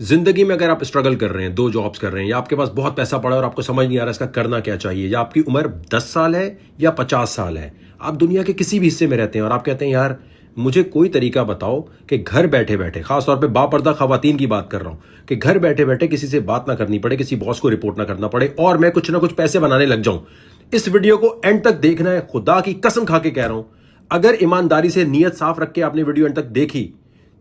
जिंदगी में अगर आप स्ट्रगल कर रहे हैं, 2 जॉब्स कर रहे हैं, या आपके पास बहुत पैसा पड़ा है और आपको समझ नहीं आ रहा इसका करना क्या चाहिए, या आपकी उम्र 10 साल है या 50 साल है, आप दुनिया के किसी भी हिस्से में रहते हैं और आप कहते हैं यार मुझे कोई तरीका बताओ कि घर बैठे बैठे, खासतौर पे बापर्दा खवातीन की बात कर रहा हूं, कि घर बैठे बैठे किसी से बात ना करनी पड़े, किसी बॉस को रिपोर्ट ना करना पड़े और मैं कुछ ना कुछ पैसे बनाने लग जाऊं। इस वीडियो को एंड तक देखना है, खुदा की कसम खा के कह रहा हूं। अगर ईमानदारी से नीयत साफ रख के आपने वीडियो एंड तक देखी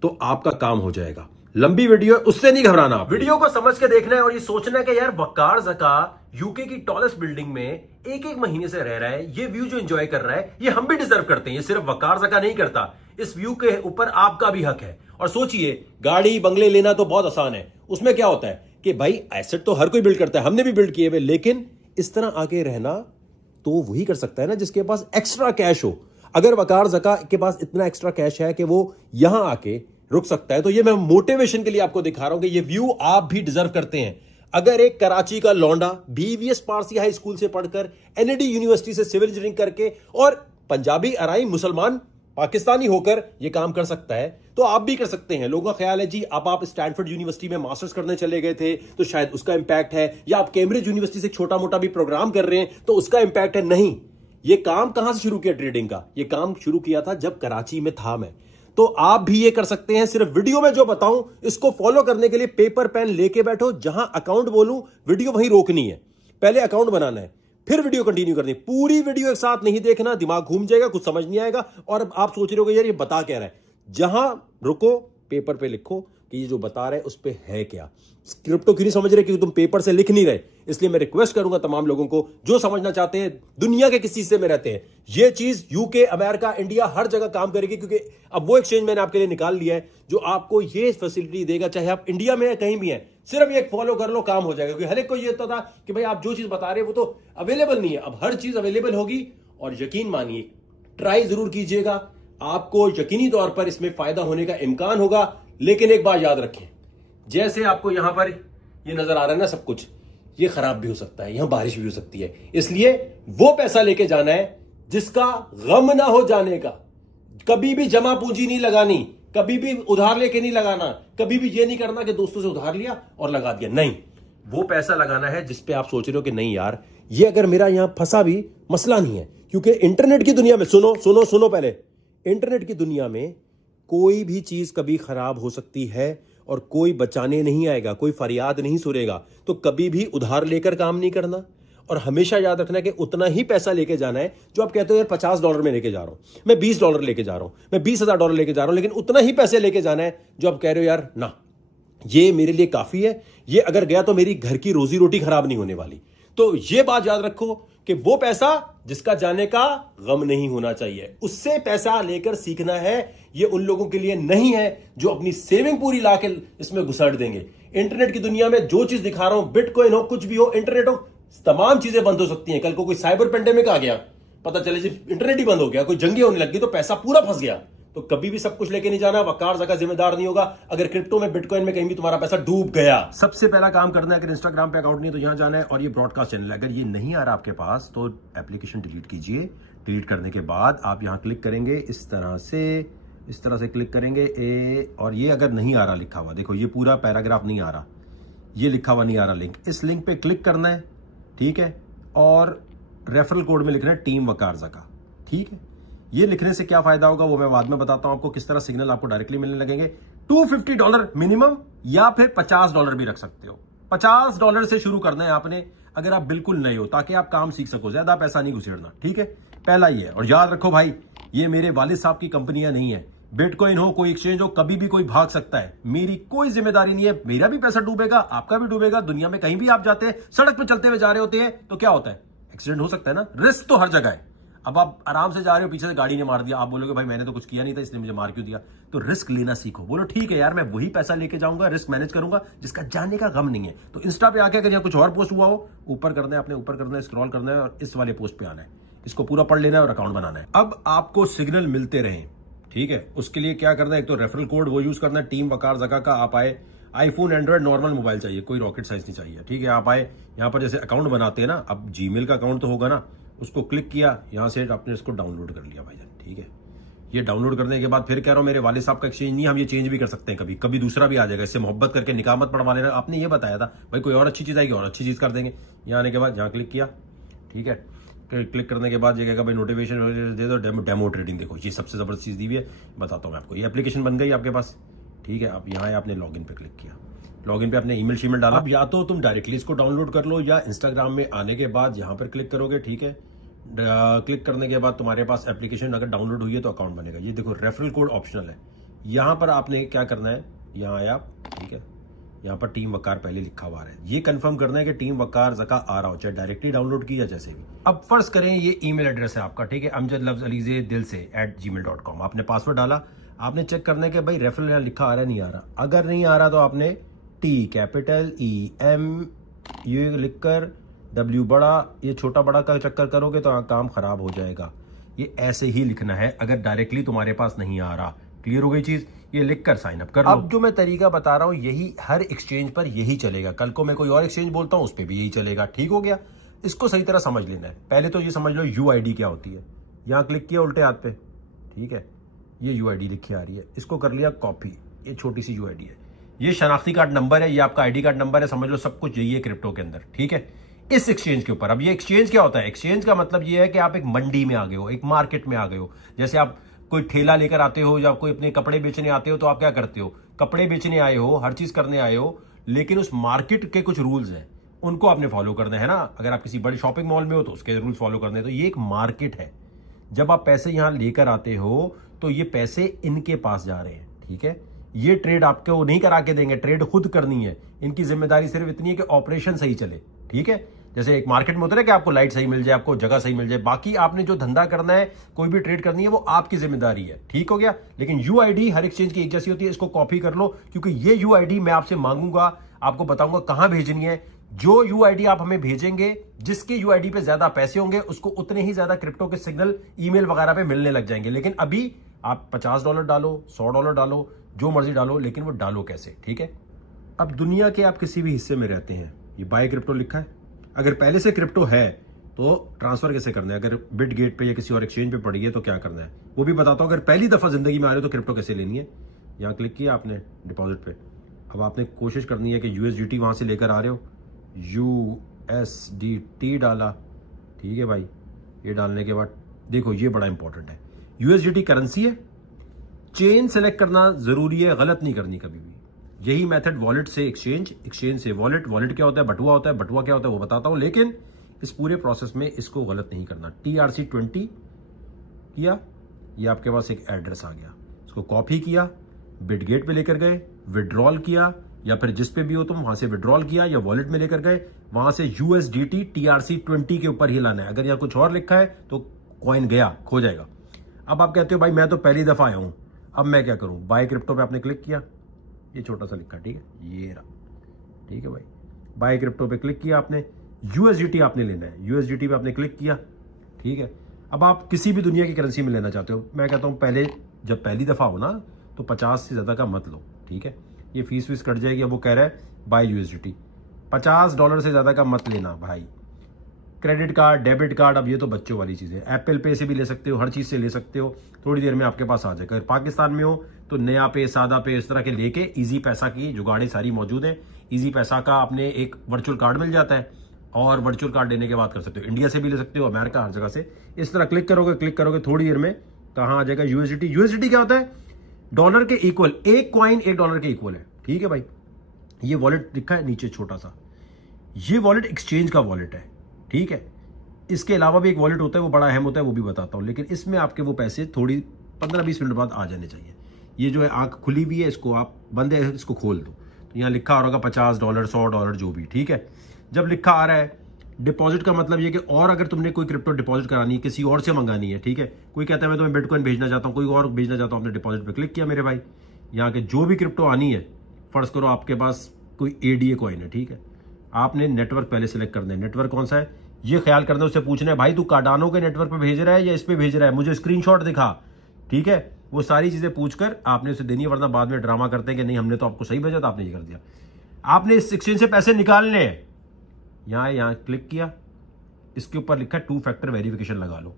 तो आपका काम हो जाएगा। लंबी वीडियो है, उससे नहीं घबराना। वीडियो को समझ के देखना है और ये सोचना है कि यार वकार ज़का यूके की टॉलेस्ट बिल्डिंग में एक एक महीने से रह रहा है, ये व्यू जो एंजॉय कर रहा है ये हम भी डिजर्व करते हैं। ये सिर्फ वकार ज़का नहीं करता, इस व्यू के ऊपर आपका भी हक है। और सोचिए, गाड़ी बंगले लेना तो बहुत आसान है, उसमें क्या होता है कि भाई एसेट तो हर कोई बिल्ड करता है, हमने भी बिल्ड किए हुए, लेकिन इस तरह आगे रहना तो वही कर सकता है ना जिसके पास एक्स्ट्रा कैश हो। अगर वकार ज़का के पास इतना एक्स्ट्रा कैश है कि वो यहां आके रुक सकता है, तो ये मैं मोटिवेशन के लिए आपको दिखा रहा हूं कि ये व्यू आप भी डिजर्व करते हैं। अगर एक कराची का लौंडा बीवीएस पारसी हाई स्कूल से पढ़कर एनएडी यूनिवर्सिटी से सिविल इंजीनियरिंग करके और पंजाबी अराई मुसलमान पाकिस्तानी होकर यह काम कर सकता है, तो आप भी कर सकते हैं। लोगों का ख्याल है जी अब आप स्टैनफोर्ड यूनिवर्सिटी में मास्टर्स करने चले गए थे तो शायद उसका इंपैक्ट है, या आप कैम्ब्रिज यूनिवर्सिटी से छोटा मोटा भी प्रोग्राम कर रहे हैं तो उसका इंपैक्ट है। नहीं, ये काम कहां से शुरू किया ट्रेडिंग का? ये काम शुरू किया था जब कराची में था मैं। तो आप भी ये कर सकते हैं। सिर्फ वीडियो में जो बताऊं इसको फॉलो करने के लिए पेपर पेन लेके बैठो, जहां अकाउंट बोलूं वीडियो वहीं रोकनी है। पहले अकाउंट बनाना है, फिर वीडियो कंटिन्यू करनी। पूरी वीडियो एक साथ नहीं देखना, दिमाग घूम जाएगा, कुछ समझ नहीं आएगा और आप सोच रहे हो यार ये बता क्या रहा है। जहां रुको, पेपर पे लिखो कि ये जो बता रहे उस पे है क्या। स्क्रिप्ट तो क्यों नहीं समझ रहे? क्योंकि तुम पेपर से लिख नहीं रहे। इसलिए मैं रिक्वेस्ट करूंगा तमाम लोगों को जो समझना चाहते हैं, दुनिया के किसी हिस्से में रहते हैं, ये चीज यूके, अमेरिका, इंडिया हर जगह काम करेगी। क्योंकि अब वो एक्सचेंज मैंने आपके लिए निकाल लिया है जो आपको ये फैसिलिटी देगा, चाहे आप इंडिया में या कहीं भी हैं। सिर्फ ये फॉलो कर लो, काम हो जाएगा। क्योंकि हर एक को ये होता था कि भाई आप जो चीज बता रहे हो वो तो अवेलेबल नहीं है। अब हर चीज अवेलेबल होगी और यकीन मानिए, ट्राई जरूर कीजिएगा, आपको यकीनी तौर पर इसमें फायदा होने का इम्कान होगा। लेकिन एक बात याद रखें, जैसे आपको यहां पर ये नजर आ रहा है ना सब कुछ, ये खराब भी हो सकता है, यहां बारिश भी हो सकती है। इसलिए वो पैसा लेके जाना है जिसका गम ना हो जाने का। कभी भी जमा पूंजी नहीं लगानी, कभी भी उधार लेके नहीं लगाना, कभी भी ये नहीं करना कि दोस्तों से उधार लिया और लगा दिया। नहीं, वो पैसा लगाना है जिस पे आप सोच रहे हो कि नहीं यार ये अगर मेरा यहां फंसा भी मसला नहीं है। क्योंकि इंटरनेट की दुनिया में, सुनो सुनो सुनो पहले, इंटरनेट की दुनिया में कोई भी चीज कभी खराब हो सकती है और कोई बचाने नहीं आएगा, कोई फरियाद नहीं सुनेगा। तो कभी भी उधार लेकर काम नहीं करना और हमेशा याद रखना कि उतना ही पैसा लेके जाना है जो आप कहते हो यार $50 में लेके जा रहा हूं, मैं $20 लेके जा रहा हूं, मैं $20,000 लेके जा रहा हूं, लेकिन उतना ही पैसे लेके जाना है जो आप कह रहे हो यार ना ये मेरे लिए काफी है, ये अगर गया तो मेरी घर की रोजी रोटी खराब नहीं होने वाली। तो ये बात याद रखो कि वो पैसा जिसका जाने का गम नहीं होना चाहिए, उससे पैसा लेकर सीखना है। ये उन लोगों के लिए नहीं है जो अपनी सेविंग पूरी लाके इसमें घुसड़ देंगे। इंटरनेट की दुनिया में जो चीज दिखा रहा हूं, बिटकॉइन हो, कुछ भी हो, इंटरनेट हो, तमाम चीजें बंद हो सकती हैं। कल को कोई साइबर पेंडेमिक आ गया, पता चले सिर्फ इंटरनेट ही बंद हो गया, कोई जंगे होने लग गई तो पैसा पूरा फंस गया। तो कभी भी सब कुछ लेके नहीं जाना। वकार ज़का जिम्मेदार नहीं होगा अगर क्रिप्टो में, बिटकॉइन में कहीं भी तुम्हारा पैसा डूब गया। सबसे पहला काम करना है, अगर इंस्टाग्राम पे अकाउंट नहीं तो यहां जाना है और ये ब्रॉडकास्ट चैनल है। अगर ये नहीं आ रहा आपके पास तो एप्लीकेशन डिलीट कीजिए। डिलीट करने के बाद आप यहां क्लिक करेंगे, इस तरह से क्लिक करेंगे और ये अगर नहीं आ रहा लिखा हुआ, देखो ये पूरा पैराग्राफ नहीं आ रहा, ये लिखा हुआ नहीं आ रहा लिंक, इस लिंक पे क्लिक करना है, ठीक है। और रेफरल कोड में लिखना है टीम वकार ज़का, ठीक है। ये लिखने से क्या फायदा होगा वो मैं बाद में बताता हूं आपको, किस तरह सिग्नल आपको डायरेक्टली मिलने लगेंगे। $250 मिनिमम या फिर $50 भी रख सकते हो। $50 से शुरू करना है आपने अगर आप बिल्कुल नए हो, ताकि आप काम सीख सको, ज्यादा पैसा नहीं घुसेड़ना, ठीक है। पहला ये है। और याद रखो भाई, ये मेरे वालिद साहब की कंपनियां नहीं है। बिटकॉइन हो, कोई एक्सचेंज हो, कभी भी कोई भाग सकता है, मेरी कोई जिम्मेदारी नहीं है। मेरा भी पैसा डूबेगा, आपका भी डूबेगा। दुनिया में कहीं भी आप जाते हैं, सड़क पर चलते हुए जा रहे होते हैं तो क्या होता है, एक्सीडेंट हो सकता है ना। रिस्क तो हर जगह है। अब आप आराम से जा रहे हो, पीछे से गाड़ी ने मार दिया, आप बोलोगे भाई मैंने तो कुछ किया नहीं था इसने मुझे मार क्यों दिया। तो रिस्क लेना सीखो। बोलो ठीक है यार मैं वही पैसा लेके जाऊंगा, रिस्क मैनेज करूंगा जिसका जाने का गम नहीं है। तो इंस्टा पे आके अगर यहाँ कुछ और पोस्ट हुआ हो, ऊपर करना है, आपने ऊपर करना है, स्क्रॉल करना है और इस वाले पोस्ट पे आना है, इसको पूरा पढ़ लेना है और अकाउंट बनाना है। अब आपको सिग्नल मिलते रहे, ठीक है। उसके लिए क्या करना है, एक तो रेफरल कोड वो यूज करना है, टीम वकार ज़का का। आप आए, आईफोन एंड्रॉइड नॉर्मल मोबाइल चाहिए, कोई रॉकेट साइंस नहीं चाहिए, ठीक है। आप आए यहाँ पर, जैसे अकाउंट बनाते हैं ना, अब जीमेल का अकाउंट तो होगा ना, उसको क्लिक किया, यहां से आपने इसको डाउनलोड कर लिया भाईजान, ठीक है। ये डाउनलोड करने के बाद फिर कह रहा हूँ मेरे वाले साहब का एक्सचेंज नहीं, हम ये चेंज भी कर सकते हैं, कभी कभी दूसरा भी आ जाएगा, इससे मोहब्बत करके निकाह मत पढ़वा लेना। आपने ये बताया था भाई कोई और अच्छी चीज़ आएगी और अच्छी चीज़ कर देंगे। यहाँ आने के बाद यहाँ क्लिक किया, ठीक है, क्लिक करने के बाद ये कहेगा भाई नोटिफिकेशन दे दो, डेमो ट्रेडिंग देखो, ये सबसे ज़बरदस्त चीज़ दी हुई है, बताता हूँ मैं आपको। ये एप्लीकेशन बन गई आपके पास, ठीक है। अब यहाँ आपने लॉगिन पे क्लिक किया, लॉगिन पे आपने ईमेल शीमेल डाला। अब या तो तुम डायरेक्टली इसको डाउनलोड कर लो या इंस्टाग्राम में आने के बाद यहाँ पर क्लिक करोगे, ठीक है। क्लिक करने के बाद तुम्हारे पास एप्लीकेशन अगर डाउनलोड हुई है तो अकाउंट बनेगा। ये देखो रेफरल कोड ऑप्शनल है, यहाँ पर आपने क्या करना है, यहाँ आया आप, ठीक है, यहाँ पर टीम वकार पहले लिखा हुआ है, ये कंफर्म करना है कि टीम वकार ज़का आ रहा हो, चाहे डायरेक्टली डाउनलोड की या जैसे भी। अब फर्ज करें ये ईमेल एड्रेस है आपका, ठीक है, अमजद लफ्ज अलीज़े दिल से @gmail.com। आपने पासवर्ड डाला, आपने चेक करना है कि भाई रेफरल यहाँ लिखा आ रहा है नहीं आ रहा। अगर नहीं आ रहा तो आपने TEM ये लिखकर W बड़ा ये छोटा बड़ा का चक्कर करोगे तो काम खराब हो जाएगा। ये ऐसे ही लिखना है अगर डायरेक्टली तुम्हारे पास नहीं आ रहा। क्लियर हो गई चीज, ये लिखकर साइन अप कर लो। अब जो मैं तरीका बता रहा हूं यही हर एक्सचेंज पर यही चलेगा, कल को मैं कोई और एक्सचेंज बोलता हूं उस पर भी यही चलेगा। ठीक हो गया, इसको सही तरह समझ लेना है। पहले तो ये समझ लो UID क्या होती है। यहां क्लिक किया उल्टे हाथ पे, ठीक है, ये UID लिखी आ रही है, इसको कर लिया कॉपी, ये छोटी सी UID है, ये शनाख्ती कार्ड नंबर है, ये आपका ID कार्ड नंबर है, समझ लो सब कुछ यही है क्रिप्टो के अंदर, ठीक है, इस एक्सचेंज के ऊपर। अब ये एक्सचेंज क्या होता है, एक्सचेंज का मतलब ये है कि आप एक मंडी में आ गए हो, एक मार्केट में आ गए हो। जैसे आप कोई ठेला लेकर आते हो या कोई अपने कपड़े बेचने आते हो तो आप क्या करते हो, कपड़े बेचने आए हो, हर चीज करने आए हो, लेकिन उस मार्केट के कुछ रूल्स हैं, उनको आपने फॉलो करना है ना। अगर आप किसी बड़े शॉपिंग मॉल में हो तो उसके रूल्स फॉलो करने हैं। तो ये एक मार्केट है, जब आप पैसे यहां लेकर आते हो तो ये पैसे इनके पास जा रहे हैं, ठीक है। ये ट्रेड आपको नहीं करा के देंगे, ट्रेड खुद करनी है। इनकी जिम्मेदारी सिर्फ इतनी है कि ऑपरेशन सही चले, ठीक है। जैसे एक मार्केट में होता है कि आपको लाइट सही मिल जाए, आपको जगह सही मिल जाए, बाकी आपने जो धंधा करना है, कोई भी ट्रेड करनी है, वो आपकी जिम्मेदारी है। ठीक हो गया। लेकिन UID हर एक्सचेंज की एक जैसी होती है, इसको कॉपी कर लो, क्योंकि ये UID मैं आपसे मांगूंगा, आपको बताऊंगा कहां भेजनी है। जो UID आप हमें भेजेंगे, जिसके UID पे ज्यादा पैसे होंगे, उसको उतने ही ज्यादा क्रिप्टो के सिग्नल ईमेल वगैरह पे मिलने लग जाएंगे। लेकिन अभी आप $50 डालो, $100 डालो, जो मर्जी डालो, लेकिन वो डालो कैसे, ठीक है। अब दुनिया के आप किसी भी हिस्से में रहते हैं, ये बाय क्रिप्टो लिखा है, अगर पहले से क्रिप्टो है तो ट्रांसफर कैसे करना है, अगर बिटगेट पे या किसी और एक्सचेंज पे पड़ी है तो क्या करना है वो भी बताता हूं। अगर पहली दफा जिंदगी में आ रहे हो तो क्रिप्टो कैसे लेनी है। यहां क्लिक किया आपने डिपॉजिट पे, अब आपने कोशिश करनी है कि USDT वहां से लेकर आ रहे हो, USDT डाला, ठीक है भाई। ये डालने के बाद देखो ये बड़ा इंपॉर्टेंट है, USDT करेंसी है, चेन सेलेक्ट करना जरूरी है, गलत नहीं करनी कभी भी। यही मेथड वॉलेट से एक्सचेंज, एक्सचेंज से वॉलेट, वॉलेट क्या होता है, बटुआ होता है, बटुआ क्या होता है वो बताता हूं, लेकिन इस पूरे प्रोसेस में इसको गलत नहीं करना। TRC20 किया, ये आपके पास एक एड्रेस आ गया, इसको कॉपी किया, बिटगेट पे लेकर गए, विड्रॉल किया, या फिर जिस पे भी हो तुम वहां से विड्रॉल किया या वॉलेट में लेकर गए, वहां से USDT TRC20 के ऊपर ही लाना है। अगर यहां कुछ और लिखा है तो कॉइन गया, खो जाएगा। अब आप कहते हो भाई मैं तो पहली दफा आया हूं, अब मैं क्या करूं। बाय क्रिप्टो पे आपने क्लिक किया, ये छोटा सा लिखा, ठीक है, ये रहा, ठीक है भाई। बाय क्रिप्टो पे क्लिक किया आपने, USDT आपने लेना है, USDT पे आपने क्लिक किया, ठीक है। अब आप किसी भी दुनिया की करेंसी में लेना चाहते हो, मैं कहता हूं पहले जब पहली दफा हो ना तो 50 से ज्यादा का मत लो, ठीक है। ये फीस वीस कट जाएगी। अब वो कह रहा है बाय USDT, $50 से ज्यादा का मत लेना भाई। क्रेडिट कार्ड, डेबिट कार्ड, अब ये तो बच्चों वाली चीज़ है, एप्पल पे से भी ले सकते हो, हर चीज़ से ले सकते हो, थोड़ी देर में आपके पास आ जाएगा। अगर पाकिस्तान में हो तो नया पे, सादा पे, इस तरह के लेके इजी पैसा की जुगाड़े सारी मौजूद है। इजी पैसा का आपने एक वर्चुअल कार्ड मिल जाता है और वर्चुअल कार्ड लेने के बाद कर सकते हो, इंडिया से भी ले सकते हो, अमेरिका, हर जगह से। इस तरह क्लिक करोगे थोड़ी देर में कहाँ आ जाएगा USDT। USDT क्या होता है, डॉलर के इक्वल, एक कॉइन $1 के इक्वल है, ठीक है भाई। ये वॉलेट लिखा है नीचे छोटा सा, ये वॉलेट एक्सचेंज का वॉलेट है, ठीक है। इसके अलावा भी एक वॉलेट होता है, वो बड़ा अहम होता है, वो भी बताता हूं, लेकिन इसमें आपके वो पैसे थोड़ी 15-20 मिनट बाद आ जाने चाहिए। ये जो है आंख खुली हुई है, इसको आप बंद है, इसको खोल दो, तो यहाँ लिखा आ रहा होगा $50, $100 जो भी, ठीक है। जब लिखा आ रहा है डिपॉजिट का मतलब ये कि और अगर तुमने कोई क्रिप्टो डिपॉजिट करानी है, किसी और से मंगानी है, ठीक है। कोई कहता है मैं तुम्हें बिटकॉइन भेजना चाहता हूँ, कोई और भेजना चाहता हूँ, आपने डिपॉजिट पे क्लिक किया मेरे भाई, यहाँ के जो भी क्रिप्टो आनी है, फर्ज करो आपके पास कोई ADA कॉइन है, ठीक है। आपने नेटवर्क पहले सेलेक्ट करना है, नेटवर्क कौन सा है ये ख्याल करना है, उससे पूछना है भाई तू कार्डानो के नेटवर्क पे भेज रहा है या इस पे भेज रहा है, मुझे स्क्रीनशॉट दिखा, ठीक है। वो सारी चीजें पूछकर आपने उसे देनी है, वरना बाद में ड्रामा करते हैं कि नहीं हमने तो आपको सही भेजा था, आपने ये कर दिया। आपने इस एक्सचेंज से पैसे निकालने हैं, यहाँ क्लिक किया, इसके ऊपर लिखा है 2 फैक्टर वेरिफिकेशन लगा लो।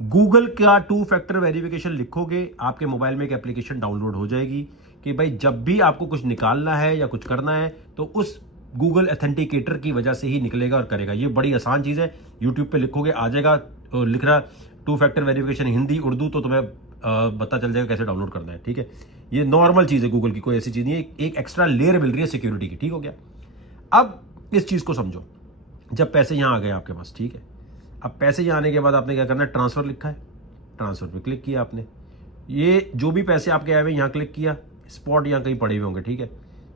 गूगल का 2 फैक्टर वेरिफिकेशन लिखोगे, आपके मोबाइल में एक एप्लीकेशन डाउनलोड हो जाएगी कि भाई जब भी आपको कुछ निकालना है या कुछ करना है तो उस गूगल ऑथेंटिकेटर की वजह से ही निकलेगा और करेगा। ये बड़ी आसान चीज़ है, यूट्यूब पे लिखोगे आ जाएगा, लिख रहा 2 फैक्टर वेरिफिकेशन हिंदी उर्दू, तो तुम्हें पता चल जाएगा कैसे डाउनलोड करना है। ठीक है, ये नॉर्मल चीज़ है गूगल की, कोई ऐसी चीज़ नहीं है, एक एक्स्ट्रा लेयर मिल रही है सिक्योरिटी की। ठीक हो गया। अब इस चीज़ को समझो, जब पैसे यहाँ आ गए आपके पास, ठीक है, अब पैसे यहाँ आने के बाद आपने क्या करना है, ट्रांसफ़र लिखा है, ट्रांसफ़र पे क्लिक किया आपने, ये जो भी पैसे आपके आए हुए यहाँ क्लिक किया, स्पॉट यहाँ कहीं पड़े हुए होंगे, ठीक है,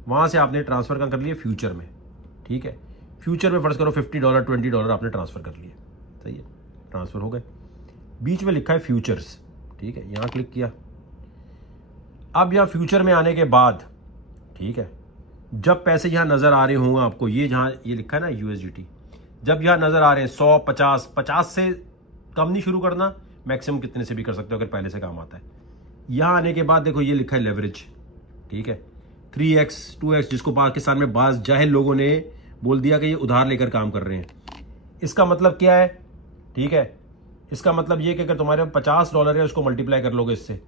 वहाँ से आपने ट्रांसफ़र कहाँ कर लिया, फ्यूचर में। ठीक है, फ्यूचर में फ़र्ज़ करो $50 $20 आपने ट्रांसफ़र कर लिए, सही है, ट्रांसफ़र हो गए। बीच में लिखा है फ्यूचर्स, ठीक है, यहाँ क्लिक किया। अब यहाँ फ्यूचर में आने के बाद, ठीक है, जब पैसे यहाँ नज़र आ रहे होंगे आपको, ये जहाँ ये लिखा है ना USDT, जब यहाँ नज़र आ रहे हैं 100 50 से कम नहीं शुरू करना, मैक्सिमम कितने से भी कर सकते हो अगर पहले से काम आता है। यहाँ आने के बाद देखो ये लिखा है लेवरेज, ठीक है, 3x 2x, जिसको पाकिस्तान में बाज़ जाहिल लोगों ने बोल दिया कि ये उधार लेकर काम कर रहे हैं। इसका मतलब क्या है, ठीक है, इसका मतलब ये कि अगर तुम्हारे $50 है उसको मल्टीप्लाई कर लोगे इससे,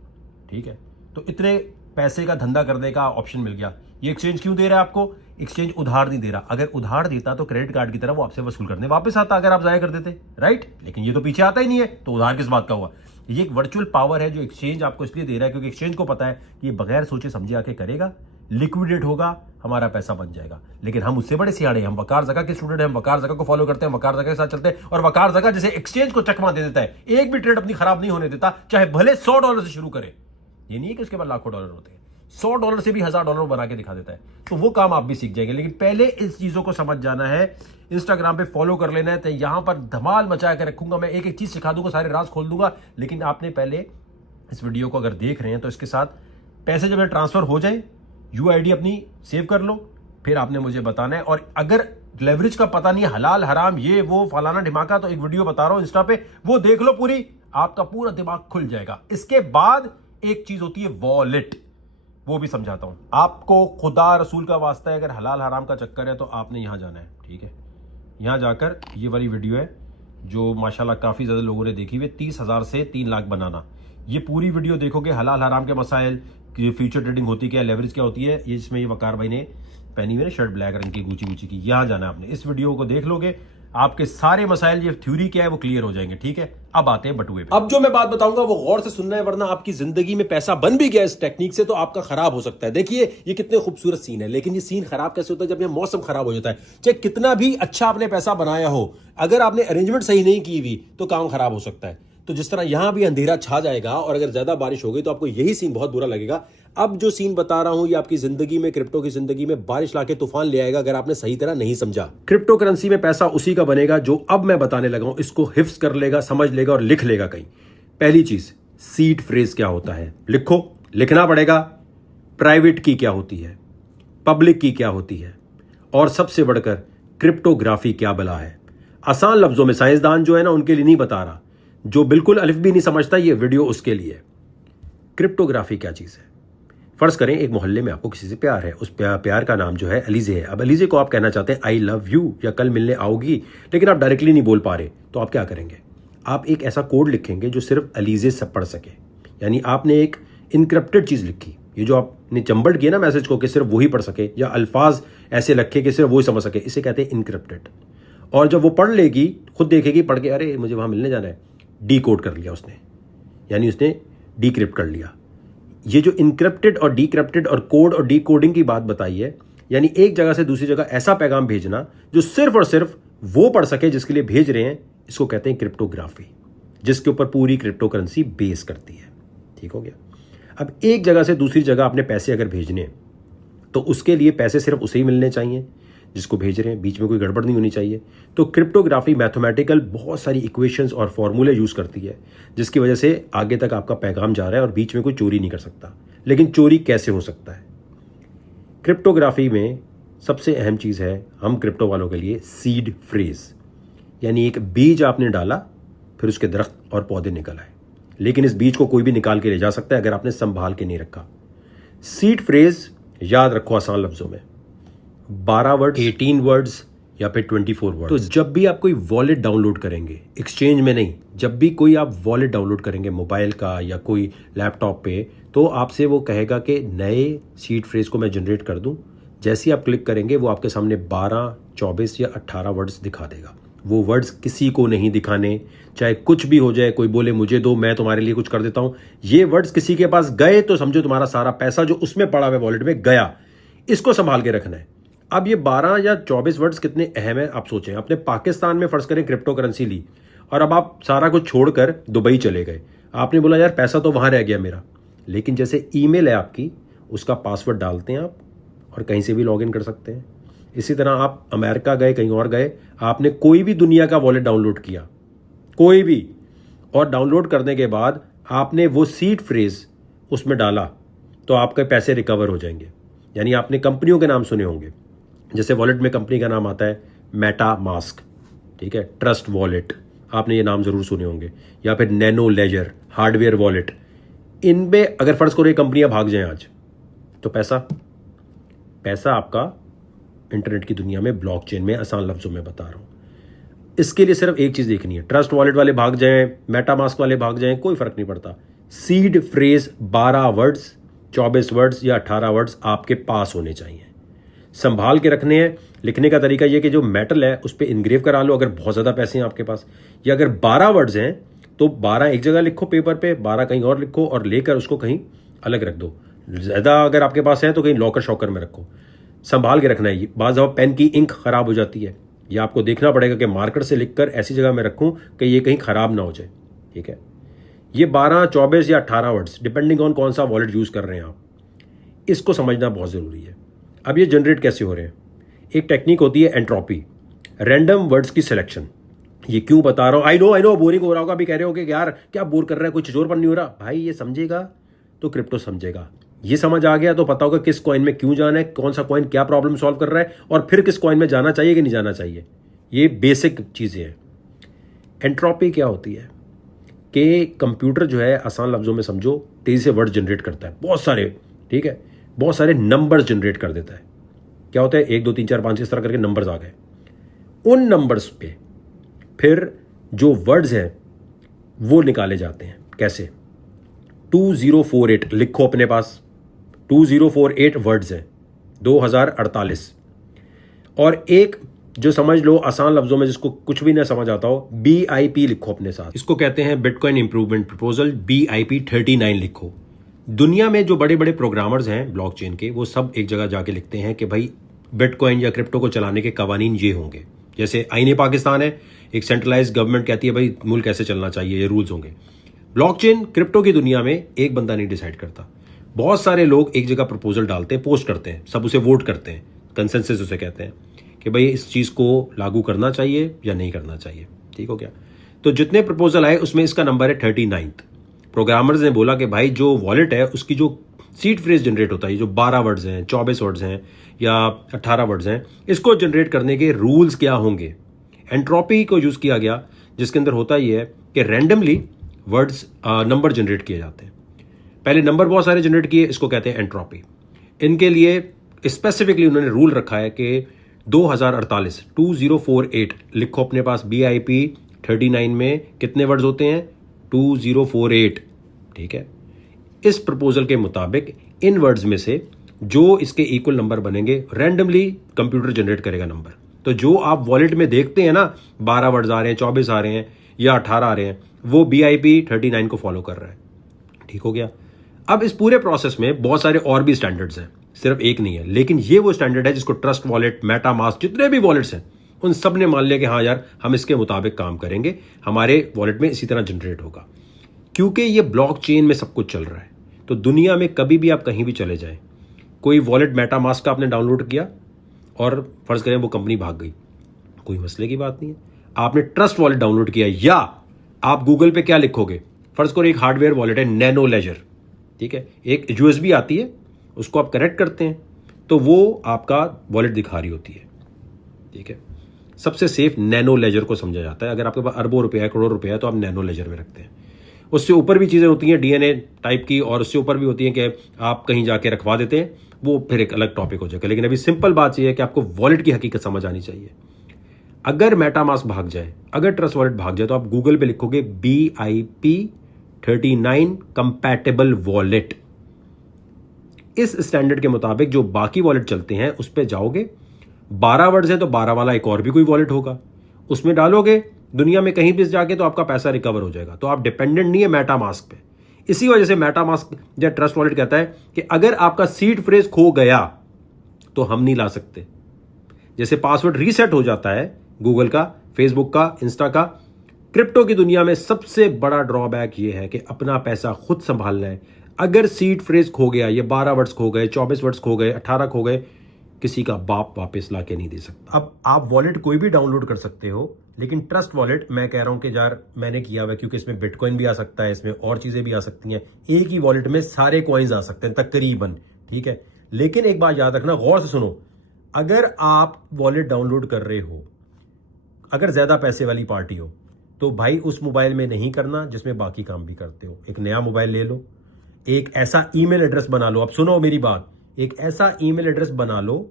ठीक है, तो इतने पैसे का धंधा करने का ऑप्शन मिल गया। ये एक्सचेंज क्यों दे रहा है आपको, एक्सचेंज उधार नहीं दे रहा, अगर उधार देता तो क्रेडिट कार्ड की तरह वो आपसे वसूल करने वापस आता अगर आप जाया कर देते, राइट, लेकिन ये तो पीछे आता ही नहीं है, तो उधार किस बात का हुआ। ये एक वर्चुअल पावर है जो एक्सचेंज आपको इसलिए दे रहा है क्योंकि एक्सचेंज को पता है कि ये बगैर सोचे समझे आके करेगा, लिक्विडेट होगा, हमारा पैसा बन जाएगा। लेकिन हम उससे बड़े सियाड़े हैं, हम वकार ज़का के स्टूडेंट हैं, हम वकार ज़का को फॉलो करते हैं, वकार ज़का के साथ चलते हैं, और वकार ज़का जैसे एक्सचेंज को चकमा दे देता है, एक भी ट्रेड अपनी खराब नहीं होने देता, चाहे भले $100 से शुरू करे, ये नहीं है कि उसके बाद लाखों डॉलर होते हैं, $100 से भी $1000 बना के दिखा देता है। तो वो काम आप भी सीख जाएंगे, लेकिन पहले इस चीज़ों को समझ जाना है। इंस्टाग्राम पे फॉलो कर लेना है, तो यहां पर धमाल मचा के रखूंगा, मैं एक एक चीज़ सिखा दूंगा, सारे राज खोल दूंगा। लेकिन आपने पहले इस वीडियो को अगर देख रहे हैं तो इसके साथ पैसे जब ट्रांसफर हो जाए, UID अपनी सेव कर लो, फिर आपने मुझे बताना है। और अगर लेवरेज का पता नहीं है, हलाल हराम ये वो फलाना ढिमाका, तो एक वीडियो बता रहा हूं इंस्टा पे, वो देख लो पूरी, आपका पूरा दिमाग खुल जाएगा। इसके बाद एक चीज होती है वॉलेट, वो भी समझाता हूं आपको। खुदा रसूल का वास्ता है, अगर हलाल हराम का चक्कर है तो आपने यहां जाना है, ठीक है, यहां जाकर ये वाली वीडियो है जो माशाल्लाह काफी ज्यादा लोगों ने देखी हुई, 30,000 से 3 लाख बनाना, ये पूरी वीडियो देखोगे, हलाल हराम के मसाइल, फ्यूचर ट्रेडिंग होती क्या है, लेवरेज क्या होती है, ये जिसमें ये वकार भाई ने पहनी हुई है शर्ट ब्लैक रंग की गुची की, यहां जाना है आपने। इस वीडियो को देख लोगे, आपके सारे मसाइल, ये थ्योरी क्या है वो क्लियर हो जाएंगे, ठीक है। अब आते हैं बटुए पे। अब जो मैं बात बताऊंगा वो गौर से सुनना है, वरना आपकी जिंदगी में पैसा बन भी गया इस टेक्निक से तो आपका खराब हो सकता है। देखिए ये कितने खूबसूरत सीन है, लेकिन ये सीन खराब कैसे होता है, जब ये मौसम खराब हो जाता है। चाहे कितना भी अच्छा आपने पैसा बनाया हो, अगर आपने अरेंजमेंट सही नहीं की हुई तो काम खराब हो सकता है। तो जिस तरह यहां भी अंधेरा छा जाएगा और अगर ज्यादा बारिश हो गई तो आपको यही सीन बहुत बुरा लगेगा। अब जो सीन बता रहा हूं ये आपकी जिंदगी में, क्रिप्टो की जिंदगी में बारिश लाके तूफान ले आएगा अगर आपने सही तरह नहीं समझा। क्रिप्टो करेंसी में पैसा उसी का बनेगा जो अब मैं बताने लगा हूं, इसको हिफ्ज कर लेगा, समझ लेगा और लिख लेगा कहीं। पहली चीज, सीड फ्रेज क्या होता है, लिखो, लिखना पड़ेगा। प्राइवेट की क्या होती है, पब्लिक की क्या होती है, और सबसे बढ़कर क्रिप्टोग्राफी क्या बला है। आसान लफ्जों में साइंसदान जो है ना उनके लिए नहीं बता रहा, जो बिल्कुल अलिफ भी नहीं समझता ये वीडियो उसके लिए। क्रिप्टोग्राफी क्या चीज़ है, फर्ज करें एक मोहल्ले में आपको किसी से प्यार है, उस प्यार का नाम जो है अलीजे है। अब अलीजे को आप कहना चाहते हैं आई लव यू या कल मिलने आओगी, लेकिन आप डायरेक्टली नहीं बोल पा रहे, तो आप क्या करेंगे, आप एक ऐसा कोड लिखेंगे जो सिर्फ अलीजे सब पढ़ सके। यानी आपने एक इनक्रिप्टेड चीज़ लिखी, ये जो आपने चंबड़ किया ना मैसेज को कि सिर्फ वही पढ़ सके, या अल्फाज ऐसे रखे कि सिर्फ वही समझ सके, इसे कहते हैं इनक्रिप्टेड। और जब वो पढ़ लेगी, खुद देखेगी, पढ़ के अरे मुझे वहाँ मिलने जाना है, डी कोड कर लिया उसने, यानी उसने डीक्रिप्ट कर लिया। ये जो इनक्रिप्टेड और डीक्रिप्टेड और कोड और डी कोडिंग की बात बताई है, यानी एक जगह से दूसरी जगह ऐसा पैगाम भेजना जो सिर्फ और सिर्फ वो पढ़ सके जिसके लिए भेज रहे हैं, इसको कहते हैं क्रिप्टोग्राफी, जिसके ऊपर पूरी क्रिप्टो करेंसी बेस करती है। ठीक हो गया। अब एक जगह से दूसरी जगह आपने पैसे अगर भेजने, तो उसके लिए पैसे सिर्फ उसे ही मिलने चाहिए जिसको भेज रहे हैं, बीच में कोई गड़बड़ नहीं होनी चाहिए। तो क्रिप्टोग्राफी मैथमेटिकल बहुत सारी इक्वेशंस और फॉर्मूले यूज़ करती है, जिसकी वजह से आगे तक आपका पैगाम जा रहा है और बीच में कोई चोरी नहीं कर सकता। लेकिन चोरी कैसे हो सकता है, क्रिप्टोग्राफी में सबसे अहम चीज़ है हम क्रिप्टो वालों के लिए सीड फ्रेज, यानी एक बीज आपने डाला, फिर उसके दरख्त और पौधे निकल आए, लेकिन इस बीज को कोई भी निकाल के ले जा सकता है अगर आपने संभाल के नहीं रखा। सीड फ्रेज याद रखो आसान लफ्ज़ों में 12 वर्ड्स, 18 वर्ड्स या फिर 24 वर्ड्स। तो जब भी आप कोई वॉलेट डाउनलोड करेंगे, एक्सचेंज में नहीं, जब भी कोई आप वॉलेट डाउनलोड करेंगे मोबाइल का या कोई लैपटॉप पे, तो आपसे वो कहेगा कि नए सीड फ्रेज को मैं जनरेट कर दूं। जैसे ही आप क्लिक करेंगे वो आपके सामने 12, 24 या 18 वर्ड्स दिखा देगा। वो वर्ड्स किसी को नहीं दिखाने, चाहे कुछ भी हो जाए, कोई बोले मुझे दो मैं तुम्हारे लिए कुछ कर देता हूं, ये वर्ड्स किसी के पास गए तो समझो तुम्हारा सारा पैसा जो उसमें पड़ा हुआ वॉलेट में गया। इसको संभाल के रखना है। अब ये 12 या 24 वर्ड्स कितने अहम है आप सोचें। अपने पाकिस्तान में फर्ज करें क्रिप्टो करेंसी ली और अब आप सारा कुछ छोड़कर दुबई चले गए। आपने बोला यार पैसा तो वहां रह गया मेरा, लेकिन जैसे ईमेल है आपकी, उसका पासवर्ड डालते हैं आप और कहीं से भी लॉगिन कर सकते हैं। इसी तरह आप अमेरिका गए, कहीं और गए, आपने कोई भी दुनिया का वॉलेट डाउनलोड किया, कोई भी, और डाउनलोड करने के बाद आपने वो सीड फ्रेज उसमें डाला तो आपके पैसे रिकवर हो जाएंगे। यानी आपने कंपनियों के नाम सुने होंगे, जैसे वॉलेट में कंपनी का नाम आता है मेटा मास्क, ठीक है, ट्रस्ट वॉलेट, आपने ये नाम जरूर सुने होंगे, या फिर नैनो लेजर, हार्डवेयर वॉलेट। इनमें अगर फर्ज करो ये कंपनियां भाग जाएं आज, तो पैसा आपका इंटरनेट की दुनिया में, ब्लॉकचेन में, आसान लफ्जों में बता रहा हूं। इसके लिए सिर्फ एक चीज देखनी है, ट्रस्ट वॉलेट वाले भाग जाएं, मेटा मास्क वाले भाग जाएं, कोई फर्क नहीं पड़ता। सीड फ्रेज 12 वर्ड्स, 24 वर्ड्स या 18 वर्ड्स आपके पास होने चाहिए, संभाल के रखने हैं। लिखने का तरीका यह कि जो मेटल है उस पर इनग्रेव करा लो अगर बहुत ज्यादा पैसे हैं आपके पास, या अगर 12 वर्ड्स हैं तो 12 एक जगह लिखो पेपर पे, 12 कहीं और लिखो और लेकर उसको कहीं अलग रख दो। ज्यादा अगर आपके पास है तो कहीं लॉकर शॉकर में रखो, संभाल के रखना है। बाज़ दफ़ा पेन की इंक खराब हो जाती है, या आपको देखना पड़ेगा कि मार्कर से लिखकर ऐसी जगह में रखूं कि ये कहीं खराब ना हो जाए, ठीक है। ये 12, 24 या 18 वर्ड्स डिपेंडिंग ऑन कौन सा वॉलेट यूज कर रहे हैं आप, इसको समझना बहुत जरूरी है। अब ये जनरेट कैसे हो रहे हैं, एक टेक्निक होती है एंट्रोपी, रैंडम वर्ड्स की सिलेक्शन। ये क्यों बता रहा हूं, आई नो बोरिंग हो रहा होगा, अभी कह रहे हो कि यार क्या बोर कर रहा है, कुछ जोर पर नहीं हो रहा। भाई ये समझेगा तो क्रिप्टो समझेगा, ये समझ आ गया तो पता होगा किस कॉइन में क्यों जाना है, कौन सा कॉइन क्या प्रॉब्लम सॉल्व कर रहा है, और फिर किस कॉइन में जाना चाहिए कि नहीं जाना चाहिए। ये बेसिक चीजें हैं। एंट्रोपी क्या होती है कि कंप्यूटर जो है, आसान लफ्जों में समझो, तेजी से वर्ड जनरेट करता है, बहुत सारे, ठीक है, बहुत सारे नंबर्स जनरेट कर देता है। क्या होता है, 1 2 3 4 5 इस तरह करके नंबर्स आ गए। उन नंबर्स पे फिर जो वर्ड्स हैं वो निकाले जाते हैं। कैसे, 2048 लिखो अपने पास, 2048 वर्ड्स हैं, 2048। और एक जो समझ लो आसान लफ्जों में, जिसको कुछ भी ना समझ आता हो, BIP लिखो अपने साथ। इसको कहते हैं बिटकॉइन इंप्रूवमेंट प्रपोजल, BIP 39 लिखो। दुनिया में जो बड़े बड़े प्रोग्रामर्स हैं ब्लॉकचेन के, वो सब एक जगह जाके लिखते हैं कि भाई बिटकॉइन या क्रिप्टो को चलाने के कवानीन ये होंगे। जैसे आईने पाकिस्तान है, एक सेंट्रलाइज्ड गवर्नमेंट कहती है भाई मुल्क कैसे चलना चाहिए, ये रूल्स होंगे। ब्लॉकचेन क्रिप्टो की दुनिया में एक बंदा नहीं डिसाइड करता, बहुत सारे लोग एक जगह प्रपोजल डालते हैं, पोस्ट करते हैं, सब उसे वोट करते हैं, कंसेंसस उसे कहते हैं कि भाई इस चीज को लागू करना चाहिए या नहीं करना चाहिए, ठीक हो गया। तो जितने प्रपोजल आए उसमें इसका नंबर है 39। प्रोग्रामर्स ने बोला कि भाई जो वॉलेट है उसकी जो सीड फ्रेज जनरेट होता है, जो 12 वर्ड्स हैं, 24 वर्ड्स हैं या 18 वर्ड्स हैं, इसको जनरेट करने के रूल्स क्या होंगे। एंट्रोपी को यूज किया गया, जिसके अंदर होता ही है कि रैंडमली वर्ड्स नंबर जनरेट किए जाते हैं। पहले नंबर बहुत सारे जनरेट किए, इसको कहते हैं एंट्रोपी। इनके लिए स्पेसिफिकली उन्होंने रूल रखा है कि 2048 2048 लिखो अपने पास। BIP 39 में कितने वर्ड्स होते हैं, 2048, ठीक है। इस प्रपोजल के मुताबिक इन वर्ड्स में से जो इसके इक्वल नंबर बनेंगे, रैंडमली कंप्यूटर जनरेट करेगा नंबर। तो जो आप वॉलेट में देखते हैं ना, 12 वर्ड्स आ रहे हैं, 24 आ रहे हैं या 18 आ रहे हैं, वो BIP 39 को फॉलो कर रहा है, ठीक हो गया। अब इस पूरे प्रोसेस में बहुत सारे और भी स्टैंडर्ड्स हैं, सिर्फ एक नहीं है, लेकिन ये वो स्टैंडर्ड है जिसको ट्रस्ट वॉलेट, मेटा मास्क, जितने भी वॉलेट्स हैं उन सब ने मान लिया कि हाँ यार हम इसके मुताबिक काम करेंगे, हमारे वॉलेट में इसी तरह जनरेट होगा। क्योंकि ये ब्लॉकचेन में सब कुछ चल रहा है, तो दुनिया में कभी भी आप कहीं भी चले जाएं, कोई वॉलेट मेटा मास्क का आपने डाउनलोड किया और फर्ज करें वो कंपनी भाग गई, कोई मसले की बात नहीं है। आपने ट्रस्ट वॉलेट डाउनलोड किया, या आप गूगल पे क्या लिखोगे, फर्ज करो एक हार्डवेयर वॉलेट है नैनो लेजर, ठीक है, एक USB आती है, उसको आप कनेक्ट करते हैं तो वो आपका वॉलेट दिखा रही होती है, ठीक है। सबसे सेफ नैनो लेजर को समझा जाता है। अगर आपके पास अरबों रुपया है, करोड़ रुपया है, तो आप नैनो लेजर में रखते हैं। उससे ऊपर भी चीज़ें होती हैं DNA टाइप की, और उससे ऊपर भी होती हैं कि आप कहीं जाके रखवा देते हैं, वो फिर एक अलग टॉपिक हो जाएगा। लेकिन अभी सिंपल बात यह है कि आपको वॉलेट की हकीकत समझ आनी चाहिए। अगर मेटामास्क भाग जाए, अगर ट्रस्ट वॉलेट भाग जाए, तो आप गूगल पे लिखोगे BIP39 कंपैटिबल वॉलेट। इस स्टैंडर्ड के मुताबिक जो बाकी वॉलेट चलते हैं उस पे जाओगे, 12 वर्ड्स है तो 12 वाला एक और भी कोई वॉलेट होगा, उसमें डालोगे, दुनिया में कहीं भी जाके तो आपका पैसा रिकवर हो जाएगा। तो आप डिपेंडेंट नहीं है मेटामास्क पे। इसी वजह से मेटामास्क या ट्रस्ट वॉलेट कहता है कि अगर आपका सीड फ्रेज खो गया तो हम नहीं ला सकते। जैसे पासवर्ड रीसेट हो जाता है गूगल का, फेसबुक का, इंस्टा का, क्रिप्टो की दुनिया में सबसे बड़ा ड्रॉबैक यह है कि अपना पैसा खुद संभालना है। अगर सीड फ्रेज खो गया, ये 12 वर्ड्स खो गए, 24 वर्ड्स खो गए, 18 खो गए, किसी का बाप वापस ला के नहीं दे सकता। अब आप वॉलेट कोई भी डाउनलोड कर सकते हो, लेकिन ट्रस्ट वॉलेट मैं कह रहा हूं कि यार मैंने किया हुआ, क्योंकि इसमें बिटकॉइन भी आ सकता है, इसमें और चीजें भी आ सकती हैं, एक ही वॉलेट में सारे कॉइन्स आ सकते हैं तकरीबन, ठीक है। लेकिन एक बात याद रखना, गौर से सुनो, अगर आप वॉलेट डाउनलोड कर रहे हो, अगर ज्यादा पैसे वाली पार्टी हो, तो भाई उस मोबाइल में नहीं करना जिसमें बाकी काम भी करते हो। एक नया मोबाइल ले लो, एक ऐसा ईमेल एड्रेस बना लो। अब सुनो मेरी बात, एक ऐसा ईमेल एड्रेस बना लो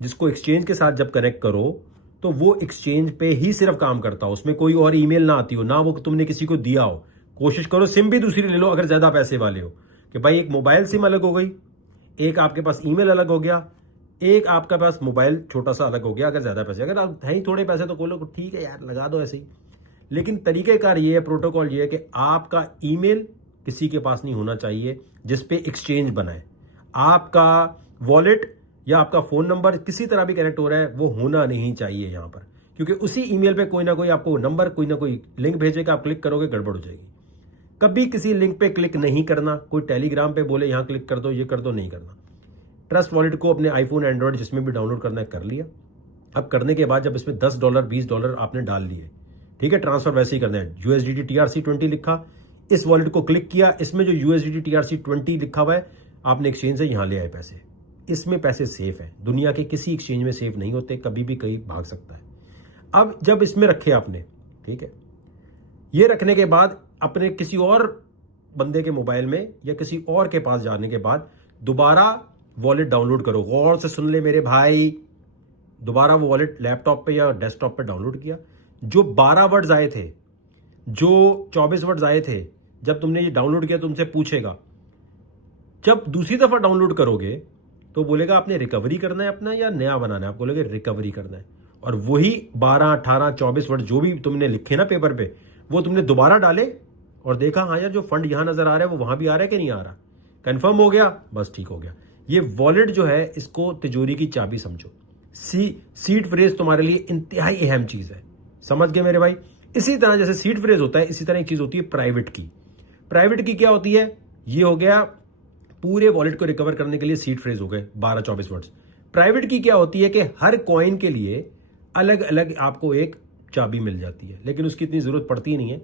जिसको एक्सचेंज के साथ जब कनेक्ट करो तो वो एक्सचेंज पे ही सिर्फ काम करता हो, उसमें कोई और ईमेल ना आती हो, ना वो तुमने किसी को दिया हो। कोशिश करो सिम भी दूसरी ले लो अगर ज्यादा पैसे वाले हो, कि भाई एक मोबाइल सिम अलग हो गई, एक आपके पास ईमेल अलग हो गया, एक आपका पास मोबाइल छोटा सा अलग हो गया। अगर ज्यादा पैसे, अगर आप है ही थोड़े पैसे तो बोलो ठीक है यार लगा दो ऐसे ही। लेकिन तरीकेकार ये है, प्रोटोकॉल ये है कि आपका ईमेल किसी के पास नहीं होना चाहिए जिसपे एक्सचेंज बनाए। आपका वॉलेट या आपका फोन नंबर किसी तरह भी कनेक्ट हो रहा है वो होना नहीं चाहिए यहां पर, क्योंकि उसी ईमेल पे कोई ना कोई आपको नंबर, कोई ना कोई लिंक भेजेगा, आप क्लिक करोगे गड़बड़ हो जाएगी। कभी किसी लिंक पे क्लिक नहीं करना। कोई टेलीग्राम पे बोले यहां क्लिक कर दो, ये कर दो, नहीं करना। ट्रस्ट वॉलेट को अपने आईफोन, एंड्रॉइड जिसमें भी डाउनलोड करना है कर लिया। अब करने के बाद जब इसमें $10 $20 आपने डाल लिए, ठीक है, ट्रांसफर वैसे ही करना है। USDT TRC20 लिखा, इस वॉलेट को क्लिक किया, इसमें जो USDT TRC20 लिखा हुआ है आपने एक्सचेंज से यहां ले आए पैसे। इसमें पैसे सेफ है, दुनिया के किसी एक्सचेंज में सेफ नहीं होते, कभी भी कहीं भाग सकता है। अब जब इसमें रखे आपने, ठीक है, ये रखने के बाद अपने किसी और बंदे के मोबाइल में या किसी और के पास जाने के बाद दोबारा वॉलेट डाउनलोड करो। गौर से सुन ले मेरे भाई, दोबारा वो वॉलेट लैपटॉप पे या डेस्कटॉप पे डाउनलोड किया। जो 12 वर्ड्स आए थे, जो 24 वर्ड्स आए थे, जब तुमने ये डाउनलोड किया तुमसे पूछेगा, जब दूसरी दफा डाउनलोड करोगे तो बोलेगा आपने रिकवरी करना है अपना या नया बनाना है। आप बोलोगे रिकवरी करना है, और वही 12, 18, 24 वर्ड जो भी तुमने लिखे ना पेपर पे, वो तुमने दोबारा डाले और देखा हाँ यार जो फंड यहां नजर आ रहा है वो वहां भी आ रहा है कि नहीं आ रहा, कंफर्म हो गया, बस ठीक हो गया। ये वॉलेट जो है इसको तिजोरी की चाबी समझो। सीड फ्रेज तुम्हारे लिए इंतहाई अहम चीज है, समझ गए मेरे भाई। इसी तरह जैसे सीड फ्रेज होता है, इसी तरह एक चीज होती है प्राइवेट की। प्राइवेट की क्या होती है, ये हो गया पूरे वॉलेट को रिकवर करने के लिए सीड फ्रेज हो गए 12-24 वर्ड्स। प्राइवेट की क्या होती है कि हर कॉइन के लिए अलग अलग आपको एक चाबी मिल जाती है, लेकिन उसकी इतनी जरूरत पड़ती नहीं है,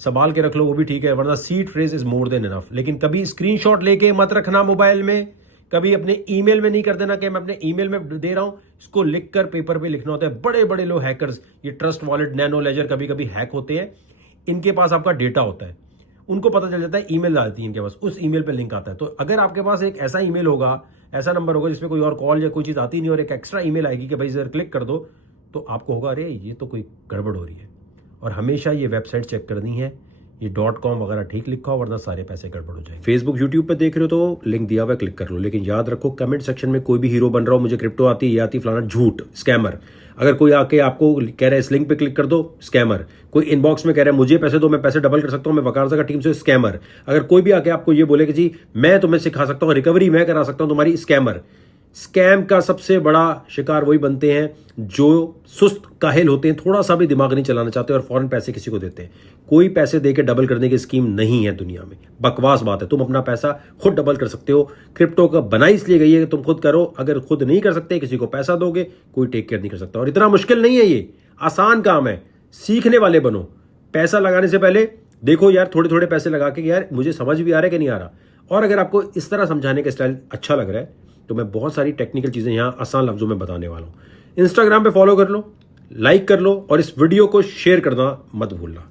संभाल के रख लो वो भी ठीक है, वरना seed phrase is more than enough. लेकिन कभी स्क्रीनशॉट लेके मत रखना मोबाइल में, कभी अपने ईमेल में नहीं कर देना कि मैं अपने ईमेल में दे रहा हूं, इसको लिखकर पेपर पे लिखना होता है। बड़े बड़े लोग हैकर्स, ये ट्रस्ट वॉलेट, नैनो लेजर कभी कभी हैक होते हैं, इनके पास आपका डेटा होता है, उनको पता चल जाता है, ईमेल आती है इनके पास, उस ईमेल पे लिंक आता है। तो अगर आपके पास एक ऐसा ईमेल होगा, ऐसा नंबर होगा जिसमें कोई और कॉल या कोई चीज आती नहीं और एक एक्स्ट्रा ईमेल आएगी कि भाई सर क्लिक कर दो, तो आपको होगा अरे ये तो कोई गड़बड़ हो रही है। और हमेशा ये वेबसाइट चेक करनी है, ये .com वगैरह ठीक लिखा हो, वरना सारे पैसे गड़बड़ हो जाएंगे। फेसबुक, यूट्यूब पे देख रहे हो तो लिंक दिया हुआ है, क्लिक कर लो। लेकिन याद रखो, कमेंट सेक्शन में कोई भी हीरो बन रहा हो, मुझे क्रिप्टो आती है, ये आती फलाना, झूठ, स्कैमर। अगर कोई आके आपको कह रहा है इस लिंक पे क्लिक कर दो, स्कैमर। कोई इनबॉक्स में कह रहा है मुझे पैसे दो, मैं पैसे डबल कर सकता हूं, मैं वकार का टीम से, स्कैमर। अगर कोई भी आके आपको ये बोले कि जी मैं तुम्हें सिखा सकता हूं, रिकवरी मैं करा सकता हूं तुम्हारी, स्कैमर। स्कैम का सबसे बड़ा शिकार वही बनते हैं जो सुस्त काहिल होते हैं, थोड़ा सा भी दिमाग नहीं चलाना चाहते और फौरन पैसे किसी को देते हैं। कोई पैसे देके डबल करने की स्कीम नहीं है दुनिया में, बकवास बात है। तुम अपना पैसा खुद डबल कर सकते हो, क्रिप्टो का बनाई इसलिए गई है कि तुम खुद करो। अगर खुद नहीं कर सकते, किसी को पैसा दोगे, कोई टेक केयर नहीं कर सकता। और इतना मुश्किल नहीं है, ये आसान काम है, सीखने वाले बनो। पैसा लगाने से पहले देखो यार, थोड़े थोड़े पैसे लगा के यार मुझे समझ भी आ रहा है कि नहीं आ रहा। और अगर आपको इस तरह समझाने का स्टाइल अच्छा लग रहा है तो मैं बहुत सारी टेक्निकल चीजें यहां आसान लफ्जों में बताने वाला हूं। इंस्टाग्राम पे फॉलो कर लो, लाइक कर लो और इस वीडियो को शेयर करना मत भूलना।